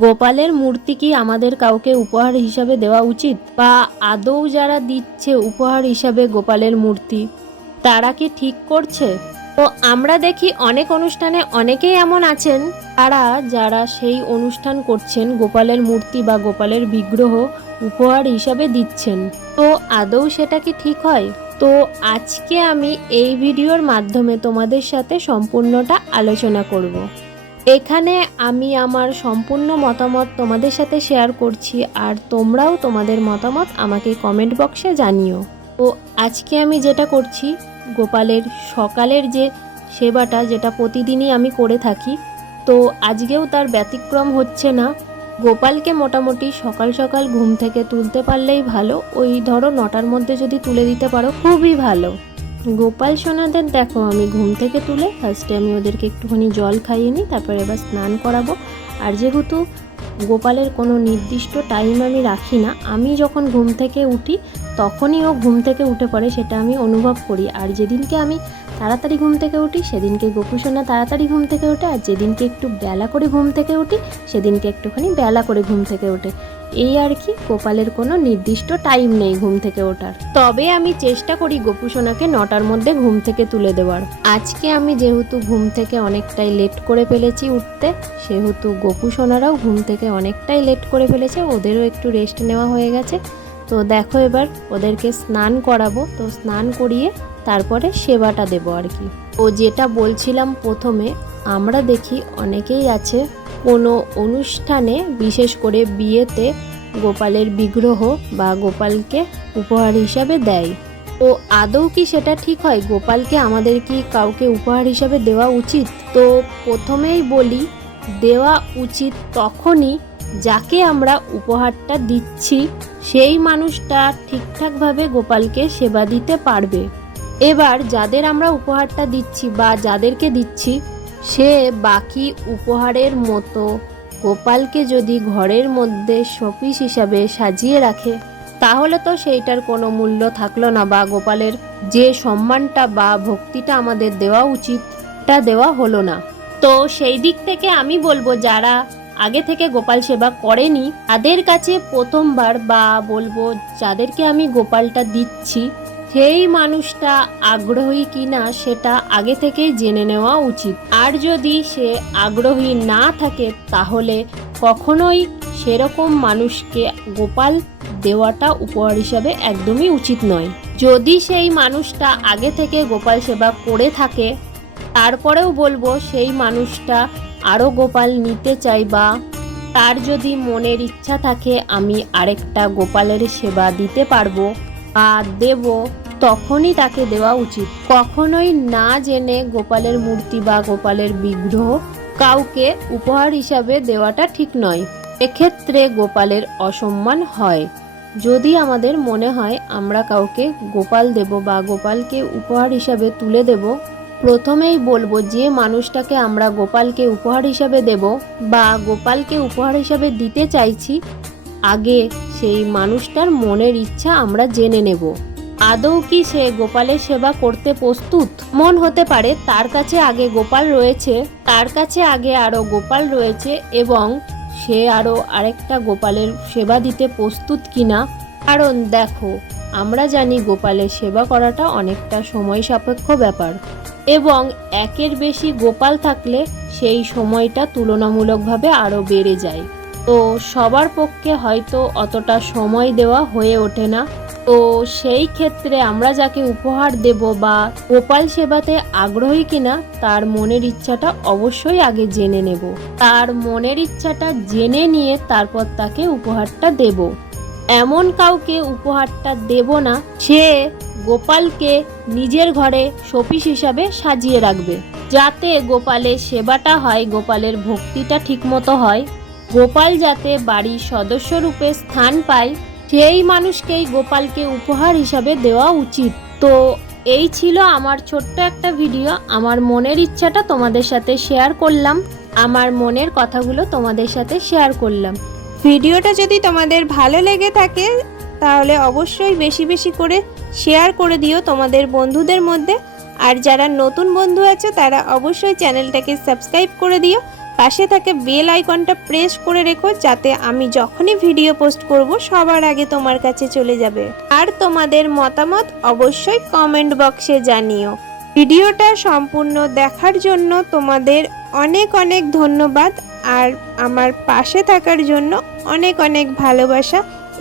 গোপালের মূর্তি কি আমাদের কাউকে উপহার হিসাবে দেওয়া উচিত? বা আদৌ যারা দিচ্ছে উপহার হিসাবে গোপালের মূর্তি, তারা কি ঠিক করছে? তো আমরা দেখি অনেক অনুষ্ঠানে অনেকেই এমন আছেন, তারা যারা সেই অনুষ্ঠান করছেন, গোপালের মূর্তি বা গোপালের বিগ্রহ উপহার হিসাবে দিচ্ছেন। তো আদৌ সেটা কি ঠিক হয়? তো আজকে আমি এই ভিডিওর মাধ্যমে তোমাদের সাথে সম্পূর্ণটা আলোচনা করব। এখানে আমি আমার সম্পূর্ণ মতামত তোমাদের সাথে শেয়ার করছি আর তোমরাও তোমাদের মতামত আমাকে কমেন্ট বক্সে জানিও। তো আজকে আমি যেটা করছি, গোপালের সকালের যে সেবাটা যেটা প্রতিদিনই আমি করে থাকি, তো আজকেও তার ব্যতিক্রম হচ্ছে না। গোপালকে মোটামুটি সকাল সকাল ঘুম থেকে তুলতে পারলেই ভালো। ওই ধরো নটার মধ্যে যদি তুলে দিতে পারো, খুবই ভালো। গোপাল সোনাদের দেখো, আমি ঘুম থেকে তুলে ফার্স্টে আমি ওদেরকে একটুখানি জল খাইয়ে নিই, তারপরে এবার স্নান করাবো। আর যেহেতু গোপালের কোনো নির্দিষ্ট টাইম আমি রাখি না, আমি যখন ঘুম থেকে উঠি, তখনই ও ঘুম থেকে উঠে পড়ে, সেটা আমি অনুভব করি। আর যেদিনকে আমি তাড়াতাড়ি ঘুম থেকে উঠি, সেদিনকে গোপুসোনা তাড়াতাড়ি ঘুম থেকে ওঠে আর যেদিনকে একটু বেলা করে ঘুম থেকে উঠি, সেদিনকে একটুখানি বেলা করে ঘুম থেকে ওঠে। এই আর কি গোপালের কোনো নির্দিষ্ট টাইম নেই ঘুম থেকে ওঠার। তবে আমি চেষ্টা করি গোপুসোনাকে নটার মধ্যে ঘুম থেকে তুলে দেওয়ার। আজকে আমি যেহেতু ঘুম থেকে অনেকটাই লেট করে ফেলেছি উঠতে, সেহেতু গোপুসোনারাও ঘুম থেকে অনেকটাই লেট করে ফেলেছে, ওদেরও একটু রেস্ট নেওয়া হয়ে গেছে। তো দেখো এবার ওদেরকে স্নান করাবো। তো স্নান করিয়ে তারপরে সেবাটা দেবো আর কি। ও যেটা বলছিলাম প্রথমে, আমরা দেখি অনেকেই আছে কোনো অনুষ্ঠানে, বিশেষ করে বিয়েতে গোপালের বিগ্রহ বা গোপালকে উপহার হিসাবে দেয়। তো আদৌ কি সেটা ঠিক হয়? গোপালকে আমাদের কি কাউকে উপহার হিসাবে দেওয়া উচিত? তো প্রথমেই বলি, দেওয়া উচিত তখনই যাকে আমরা উপহারটা দিচ্ছি, সেই মানুষটা ঠিকঠাকভাবে গোপালকে সেবা দিতে পারবে। এবার যাদের আমরা উপহারটা দিচ্ছি বা যাদেরকে দিচ্ছি, সে বাকি উপহারের মতো গোপালকে যদি ঘরের মধ্যে শপিস হিসাবে সাজিয়ে রাখে, তাহলে তো সেইটার কোনো মূল্য থাকল না বা গোপালের যে সম্মানটা বা ভক্তিটা আমাদের দেওয়া উচিত, তা দেওয়া হলো না। তো সেই দিক থেকে আমি বলব, যারা আগে থেকে গোপাল সেবা করেনি, তাদের কাছে প্রথমবার বা বলব, যাদেরকে আমি গোপালটা দিচ্ছি সেই মানুষটা, আগ্রহী কিনা সেটা আগে থেকেই জেনে নেওয়া উচিত। আর যদি সে আগ্রহী না থাকে, তাহলে কখনোই সেরকম মানুষকে গোপাল দেওয়াটা উপহার হিসাবে একদমই উচিত নয়। যদি সেই মানুষটা আগে থেকে গোপাল সেবা করে থাকে, তারপরেও বলব সেই মানুষটা আরও গোপাল নিতে চাই বা তার যদি মনের ইচ্ছা থাকে, আমি আরেকটা গোপালের সেবা দিতে পারব বা দেব। তখনই তাকে দেওয়া উচিত। কখনোই না জেনে গোপালের মূর্তি বা গোপালের বিগ্রহ কাউকে উপহার হিসাবে দেওয়াটা ঠিক নয়। এক্ষেত্রে গোপালের অসম্মান হয়। যদি আমাদের মনে হয় আমরা কাউকে গোপাল দেব বা গোপালকে উপহার হিসাবে তুলে দেব, প্রথমেই বলব যে মানুষটাকে আমরা গোপালকে উপহার হিসাবে দেব বা গোপালকে উপহার হিসাবে দিতে চাইছি, আগে সেই মানুষটার মনের ইচ্ছা আমরা জেনে নেব। আদৌ কি সে গোপালের সেবা করতে প্রস্তুত? মন হতে পারে তার কাছে আগে গোপাল রয়েছে, তার কাছে আগে আরও গোপাল রয়েছে এবং সে আরও আরেকটা গোপালের সেবা দিতে প্রস্তুত কিনা? কারণ দেখো, আমরা জানি গোপালের সেবা করাটা অনেকটা সময় সাপেক্ষ ব্যাপার এবং একের বেশি গোপাল থাকলে সেই সময়টা তুলনামূলকভাবে আরও বেড়ে যায়। তো সবার পক্ষে হয়তো অতটা সময় দেওয়া হয়ে ওঠে না। তো সেই ক্ষেত্রে আমরা যাকে উপহার দেব বা গোপাল সেবাতে আগ্রহী কিনা, তার মনের ইচ্ছাটা অবশ্যই আগে জেনে নেব। তার মনের ইচ্ছাটা জেনে নিয়ে তারপর তাকে উপহারটা দেব। এমন কাউকে উপহারটা দেব না, সে গোপালকে নিজের ঘরে শপিস হিসাবে সাজিয়ে রাখবে। যাতে গোপালের সেবাটা হয়, গোপালের ভক্তিটা ঠিকমতো হয়। গোপাল যাতে বাড়ির সদস্য রূপে স্থান পায় সেই মানুষকেই গোপালকে উপহার হিসাবে দেওয়া উচিত। তো এই ছিল আমার ছোট্ট একটা ভিডিও। আমার মনের ইচ্ছাটা তোমাদের সাথে শেয়ার করলাম। আমার মনের কথাগুলো তোমাদের সাথে শেয়ার করলাম। ভিডিওটা যদি তোমাদের ভালো লেগে থাকে, তাহলে অবশ্যই বেশি বেশি করে শেয়ার করে দিও তোমাদের বন্ধুদের মধ্যে। আর যারা নতুন বন্ধু আছে, তারা অবশ্যই চ্যানেলটাকে সাবস্ক্রাইব করে দিও। পাশে থাকে বেল আইকনটা প্রেস করে রেখো, যাতে আমি যখনই ভিডিও পোস্ট করব, সবার আগে তোমার কাছে চলে যাবে। আর তোমাদের মতামত অবশ্যই কমেন্ট বক্সে জানিও। ভিডিওটা সম্পূর্ণ দেখার জন্য তোমাদের অনেক অনেক ধন্যবাদ, আর আমার পাশে থাকার জন্য অনেক অনেক ভালোবাসা।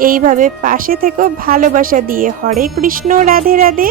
এইভাবে পাশে থেকেও ভালোবাসা দিয়ে হরে কৃষ্ণ, রাধে রাধে।